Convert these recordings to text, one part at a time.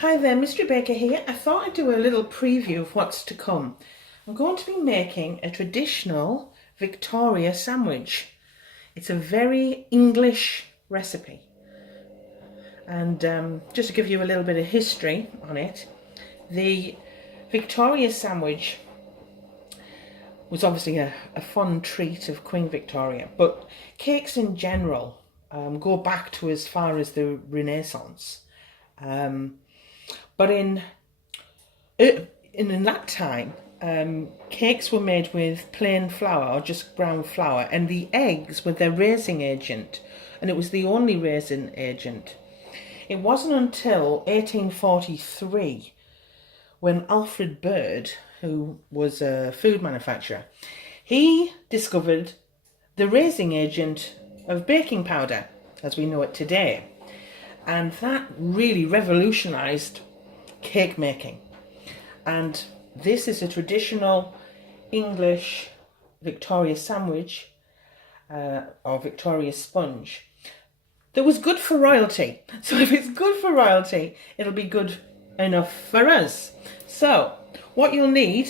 Hi there, Mystery Baker here. I thought I'd do a little preview of what's to come. I'm going to be making a traditional Victoria sandwich. It's a very English recipe. And just to give you a little bit of history on it, the Victoria sandwich was obviously a fun treat of Queen Victoria, but cakes in general go back to as far as the Renaissance. But in that time, cakes were made with plain flour or just brown flour, and the eggs were their raising agent, and it was the only raising agent. It wasn't until 1843 when Alfred Bird, who was a food manufacturer, he discovered the raising agent of baking powder as we know it today. And that really revolutionised cake making. And this is a traditional English Victoria sandwich or Victoria sponge that was good for royalty. So if it's good for royalty, it'll be good enough for us. So what you'll need,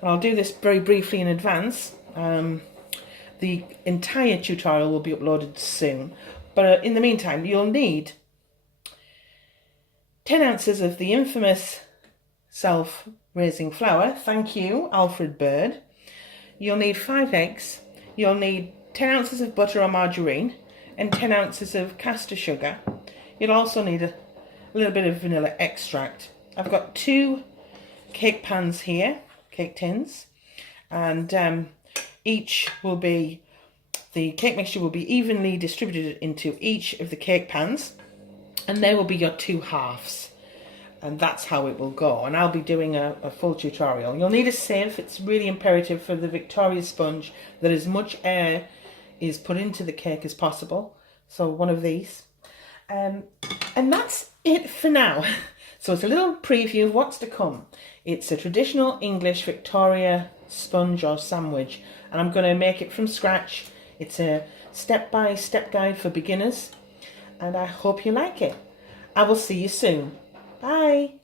and I'll do this very briefly in advance, the entire tutorial will be uploaded soon, but in the meantime you'll need 10 ounces of the infamous self-raising flour. Thank you, Alfred Bird. You'll need 5 eggs. You'll need 10 ounces of butter or margarine and 10 ounces of caster sugar. You'll also need a little bit of vanilla extract. I've got 2 cake pans here, cake tins, and each will be, the cake mixture will be evenly distributed into each of the cake pans, and there will be your 2 halves, and that's how it will go. And I'll be doing a full tutorial. You'll need a sieve. It's really imperative for the Victoria sponge that as much air is put into the cake as possible, so one of these, and that's it for now. So it's a little preview of what's to come. It's a traditional English Victoria sponge or sandwich, and I'm going to make it from scratch. It's a step-by-step guide for beginners, and I hope you like it. I will see you soon. Bye.